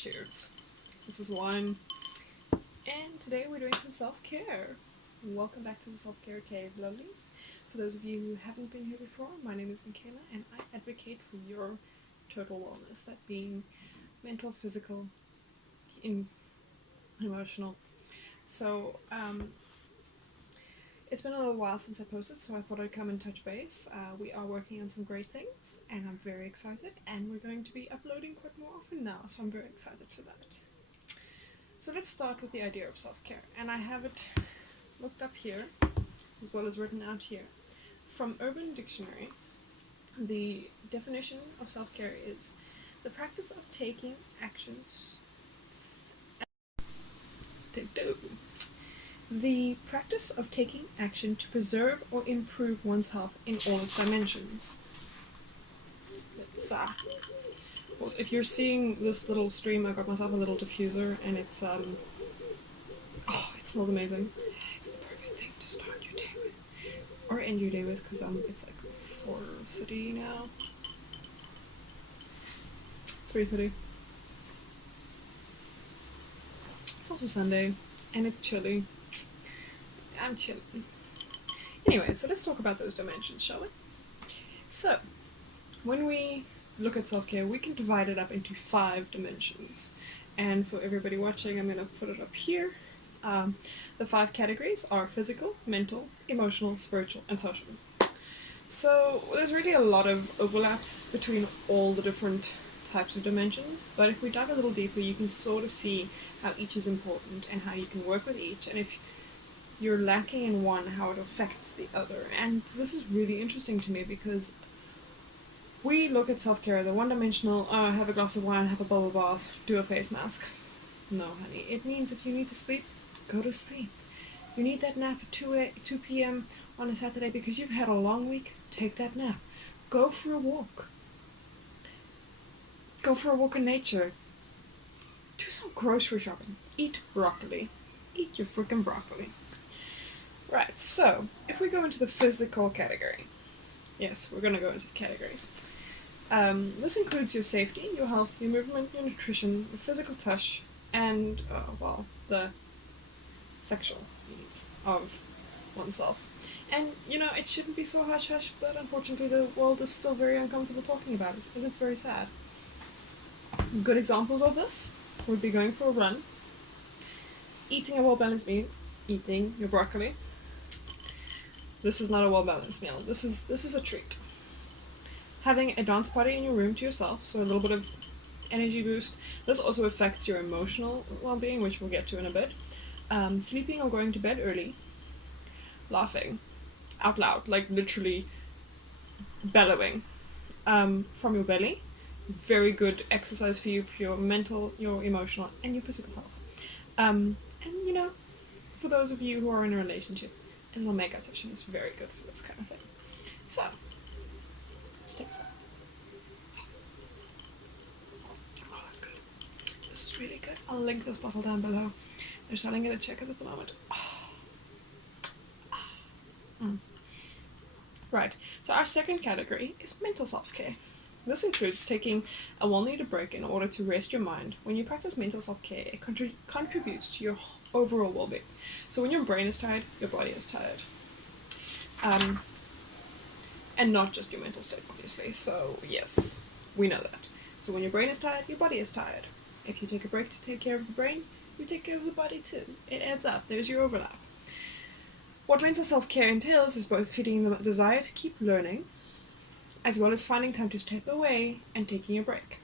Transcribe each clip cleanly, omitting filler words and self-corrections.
Cheers. This is wine, and today we're doing some self-care. Welcome back to the Self-Care Cave, Lovelies. For those of you who haven't been here before, my name is Michaela, and I advocate for your total wellness, that being mental, physical, emotional. So, it's been a little while since I posted, so I thought I'd come and touch base. We are working on some great things, and I'm very excited, and we're going to be uploading quite more often now, so I'm very excited for that. So let's start with the idea of self-care, and I have it looked up here, as well as written out here. From Urban Dictionary, the definition of self-care is the practice of taking actions. The practice of taking action to preserve or improve one's health in all its dimensions. Let's if you're seeing this little stream, I got myself a little diffuser, and it's it smells amazing. It's the perfect thing to start your day with, or end your day with, because it's like 4:30 now. 3:30. It's also Sunday, and it's chilly. I'm chilling. Anyway, so let's talk about those dimensions, shall we? So, when we look at self-care, we can divide it up into 5 dimensions. And for everybody watching, I'm going to put it up here. The 5 categories are physical, mental, emotional, spiritual, and social. So, there's really a lot of overlaps between all the different types of dimensions, but if we dive a little deeper, you can sort of see how each is important and how you can work with each, and if you're lacking in one, how it affects the other. And this is really interesting to me because we look at self-care, the one-dimensional, have a glass of wine, have a bubble bath, do a face mask. No, honey, it means if you need to sleep, go to sleep. You need that nap at 2 p.m. on a Saturday because you've had a long week, take that nap. Go for a walk. Go for a walk in nature. Do some grocery shopping. Eat broccoli. Eat your freaking broccoli. Right, so, if we go into the physical category, yes, we're going to go into the categories. This includes your safety, your health, your movement, your nutrition, your physical touch, and, the sexual needs of oneself. And, it shouldn't be so hush-hush, but unfortunately the world is still very uncomfortable talking about it, and it's very sad. Good examples of this would be going for a run, eating a well-balanced meal, eating your broccoli. This is not a well-balanced meal. This is a treat. Having a dance party in your room to yourself, so a little bit of energy boost. This also affects your emotional well-being, which we'll get to in a bit. Sleeping or going to bed early. Laughing out loud, like literally bellowing from your belly. Very good exercise for you, for your mental, your emotional, and your physical health. And for those of you who are in a relationship, a little makeout session is very good for this kind of thing. So, let's take a sip. Oh, that's good. This is really good. I'll link this bottle down below. They're selling it at Checkers at the moment. Right, so our second category is mental self-care. This includes taking a well-needed break in order to rest your mind. When you practice mental self-care, it contributes to your overall well-being. So when your brain is tired, your body is tired. And not just your mental state, obviously. So yes, we know that. So when your brain is tired, your body is tired. If you take a break to take care of the brain, you take care of the body too. It adds up. There's your overlap. What mental self-care entails is both feeding the desire to keep learning, as well as finding time to step away and taking a break.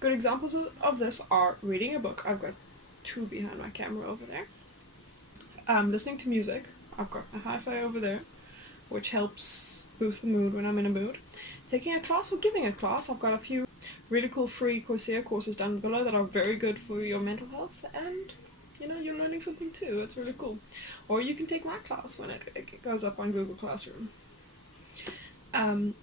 Good examples of this are reading a book. I've got 2 behind my camera over there. Listening to music. I've got a hi-fi over there, which helps boost the mood when I'm in a mood. Taking a class or giving a class. I've got a few really cool free Coursea courses down below that are very good for your mental health, and you're learning something too. It's really cool. Or you can take my class when it goes up on Google Classroom.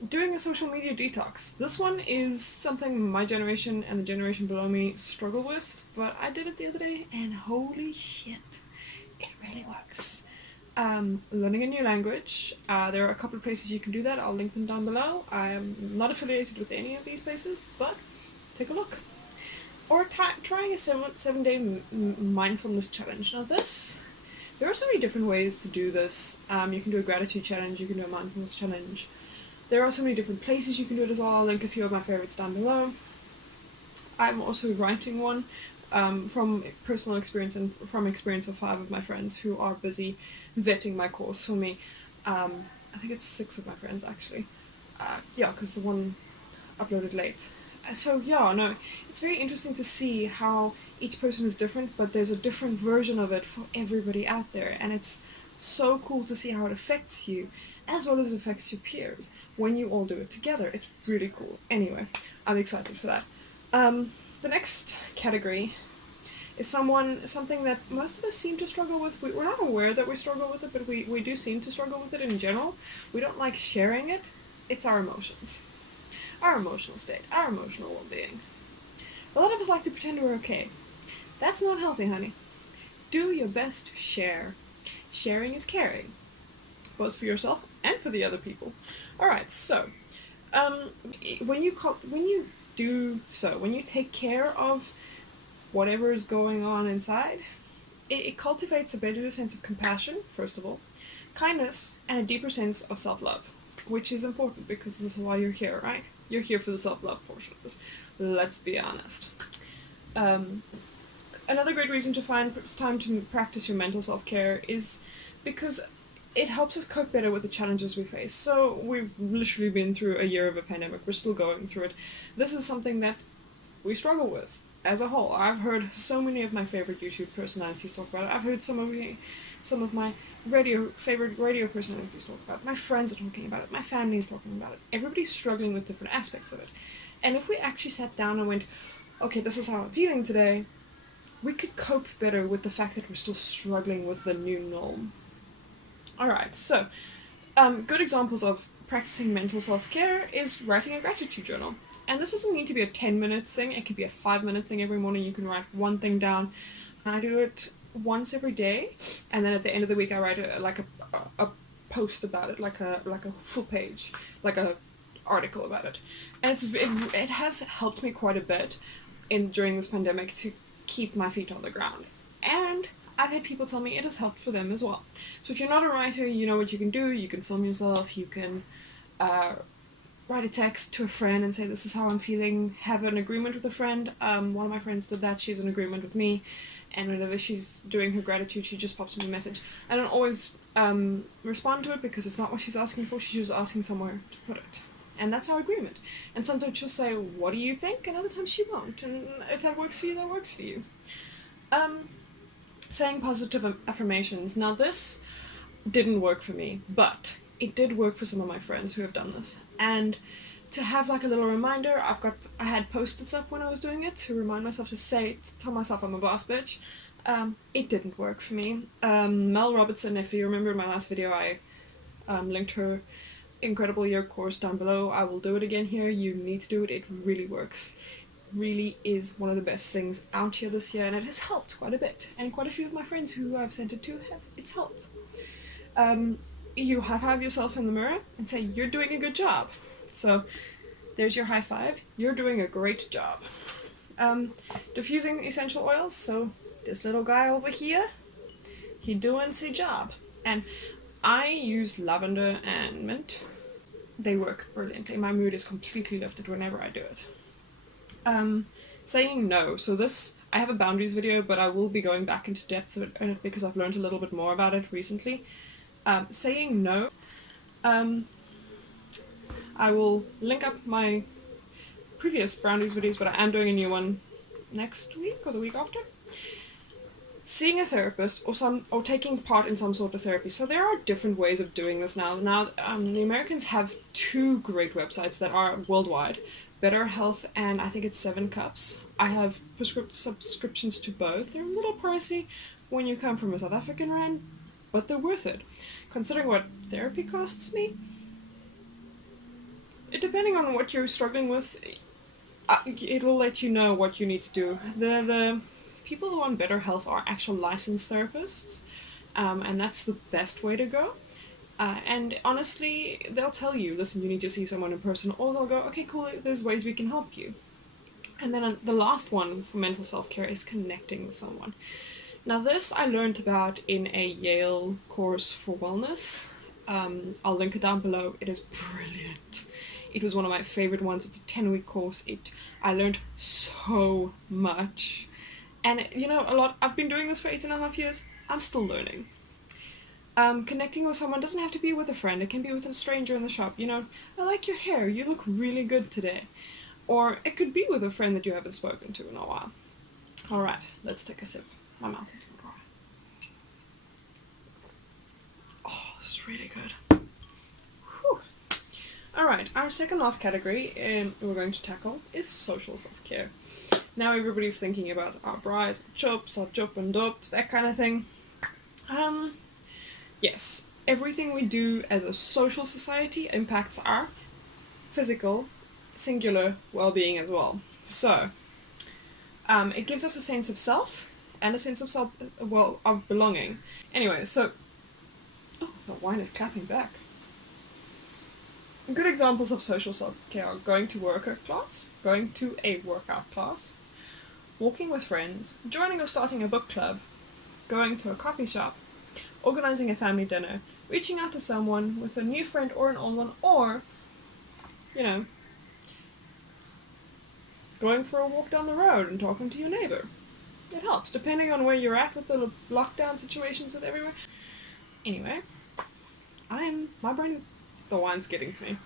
Doing a social media detox. This one is something my generation and the generation below me struggle with, but I did it the other day, and holy shit, it really works. Learning a new language. There are a couple of places you can do that. I'll link them down below. I am not affiliated with any of these places, but take a look. or trying a 7-day mindfulness challenge. Now there are so many different ways to do this. You can do a gratitude challenge, you can do a mindfulness challenge. There are so many different places you can do it as well. I'll link a few of my favorites down below. I'm also writing one from personal experience and from experience of 5 of my friends who are busy vetting my course for me. I think it's 6 of my friends actually. Yeah, because the one uploaded late. So yeah, no, it's very interesting to see how each person is different, but there's a different version of it for everybody out there, and it's so cool to see how it affects you, as well as affects your peers, when you all do it together. It's really cool. Anyway, I'm excited for that. The next category is something that most of us seem to struggle with. We're not aware that we struggle with it, but we do seem to struggle with it in general. We don't like sharing it. It's our emotions. Our emotional state, our emotional well-being. A lot of us like to pretend we're okay. That's not healthy, honey. Do your best to share. Sharing is caring, both for yourself and for the other people. Alright, so, when you take care of whatever is going on inside, it cultivates a better sense of compassion, first of all, kindness, and a deeper sense of self-love, which is important because this is why you're here, right? You're here for the self-love portion of this. Let's be honest. Another great reason to find time to practice your mental self-care is because it helps us cope better with the challenges we face. So we've literally been through a year of a pandemic. We're still going through it. This is something that we struggle with as a whole. I've heard so many of my favorite YouTube personalities talk about it. I've heard some of my favorite radio personalities talk about it. My friends are talking about it. My family is talking about it. Everybody's struggling with different aspects of it. And if we actually sat down and went, okay, this is how I'm feeling today, we could cope better with the fact that we're still struggling with the new norm. Alright, so, good examples of practicing mental self-care is writing a gratitude journal. And this doesn't need to be a 10-minute thing, it could be a 5-minute thing every morning. You can write one thing down. I do it once every day, and then at the end of the week I write a post about it, like a full page, like a article about it. And it has helped me quite a bit during this pandemic to keep my feet on the ground. And I've had people tell me it has helped for them as well. So if you're not a writer, you know what you can do. You can film yourself, you can write a text to a friend and say, this is how I'm feeling, have an agreement with a friend. One of my friends did that. She's in agreement with me, and whenever she's doing her gratitude, she just pops me a message. I don't always respond to it because it's not what she's asking for. She's just asking somewhere to put it, and that's our agreement. And sometimes she'll say, what do you think? And other times she won't, and if that works for you, that works for you. Saying positive affirmations. Now this didn't work for me, but it did work for some of my friends who have done this. And to have like a little reminder, I had post-its up when I was doing it to remind myself to tell myself I'm a boss bitch. It didn't work for me. Mel Robbins, if you remember in my last video, I linked her incredible year course down below. I will do it again here. You need to do it. It really works. Really is one of the best things out here this year, and it has helped quite a bit. And quite a few of my friends who I've sent it to it's helped. You have yourself in the mirror and say, you're doing a good job. So there's your high five. You're doing a great job. Diffusing essential oils. So this little guy over here, he doing his job. And I use lavender and mint. They work brilliantly. My mood is completely lifted whenever I do it. Saying no. So I have a boundaries video, but I will be going back into depth in it because I've learned a little bit more about it recently. Saying no. I will link up my previous boundaries videos, but I am doing a new one next week or the week after. Seeing a therapist or taking part in some sort of therapy. So there are different ways of doing this now. The Americans have 2 great websites that are worldwide. Betterhelp and I think it's 7 Cups. I have subscriptions to both. They're a little pricey when you come from a South African rand, but they're worth it. Considering what therapy costs me, depending on what you're struggling with, it'll let you know what you need to do. The people who are on Betterhelp are actual licensed therapists, and that's the best way to go. And honestly, they'll tell you, listen, you need to see someone in person, or they'll go, okay, cool, there's ways we can help you. And then the last one for mental self-care is connecting with someone. Now this I learned about in a Yale course for wellness. I'll link it down below. It is brilliant. It was one of my favorite ones. It's a 10-week course. I learned so much. And you know, I've been doing this for 8.5 years. I'm still learning. Connecting with someone doesn't have to be with a friend. It can be with a stranger in the shop. You know, I like your hair. You look really good today. Or it could be with a friend that you haven't spoken to in a while. Alright, let's take a sip. My mouth is dry. Oh, this is really good. Whew. Alright, our second last category we're going to tackle is social self-care. Now everybody's thinking about our bras, chops, our chop and dop, that kind of thing. Yes, everything we do as a social society impacts our physical, singular well-being as well. So, it gives us a sense of self and a sense of of belonging. Anyway, so, oh, the wine is clapping back. Good examples of social self-care are going to workout class, going to a workout class, walking with friends, joining or starting a book club, going to a coffee shop, organizing a family dinner, reaching out to someone with a new friend or an old one, or, you know, going for a walk down the road and talking to your neighbor. It helps, depending on where you're at with the lockdown situations with everywhere. Anyway, the wine's getting to me.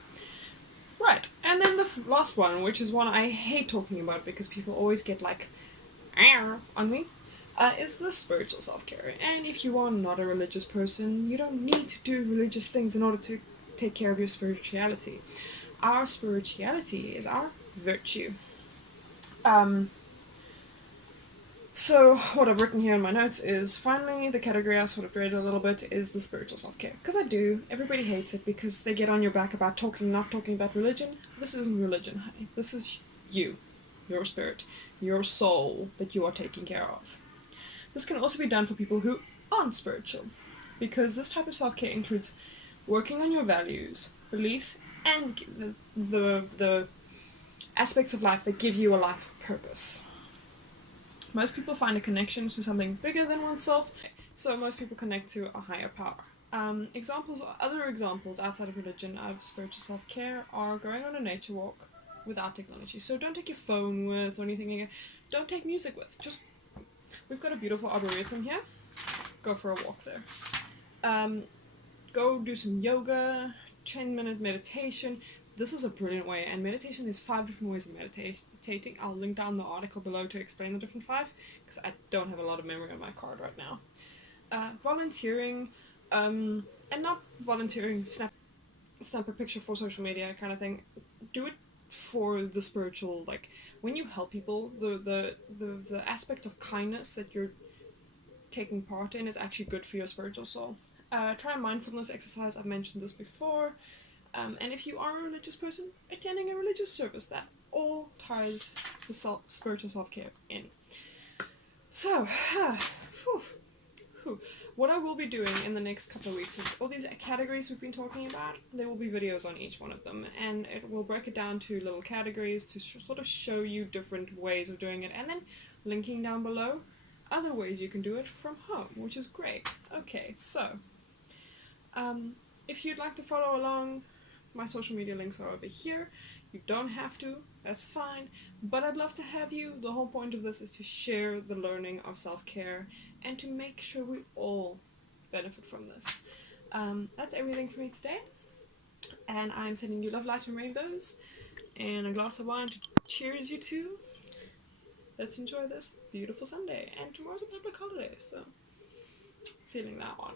Right, and then the last one, which is one I hate talking about because people always get like, on me, is the spiritual self-care. And if you are not a religious person, you don't need to do religious things in order to take care of your spirituality. Our spirituality is our virtue. So what I've written here in my notes is, finally, the category I sort of dread a little bit is the spiritual self-care. Because I do. Everybody hates it because they get on your back about not talking about religion. This isn't religion, honey. This is you, your spirit, your soul that you are taking care of. This can also be done for people who aren't spiritual, because this type of self-care includes working on your values, beliefs, and the aspects of life that give you a life purpose. Most people find a connection to something bigger than oneself, so most people connect to a higher power. Other examples outside of religion of spiritual self-care are going on a nature walk without technology. So don't take your phone with or anything like that. Don't take music with. We've got a beautiful arboretum here. Go for a walk there. Go do some yoga, 10-minute meditation. This is a brilliant way, and meditation, there's 5 different ways of meditating. I'll link down the article below to explain the different 5, because I don't have a lot of memory on my card right now. Volunteering, and not volunteering, snap a picture for social media kind of thing. Do it for the spiritual, like, when you help people, the aspect of kindness that you're taking part in is actually good for your spiritual soul. Try a mindfulness exercise, I've mentioned this before. And if you are a religious person, attending a religious service, that all ties the spiritual self-care in. So, what I will be doing in the next couple of weeks is all these categories we've been talking about, there will be videos on each one of them, and it will break it down to little categories to sort of show you different ways of doing it, and then linking down below other ways you can do it from home, which is great. Okay, so, if you'd like to follow along, my social media links are over here. You don't have to, that's fine, but I'd love to have you. The whole point of this is to share the learning of self-care and to make sure we all benefit from this. That's everything for me today, and I'm sending you love, light and rainbows and a glass of wine to cheers you to. Let's enjoy this beautiful Sunday, and tomorrow's a public holiday, so feeling that one.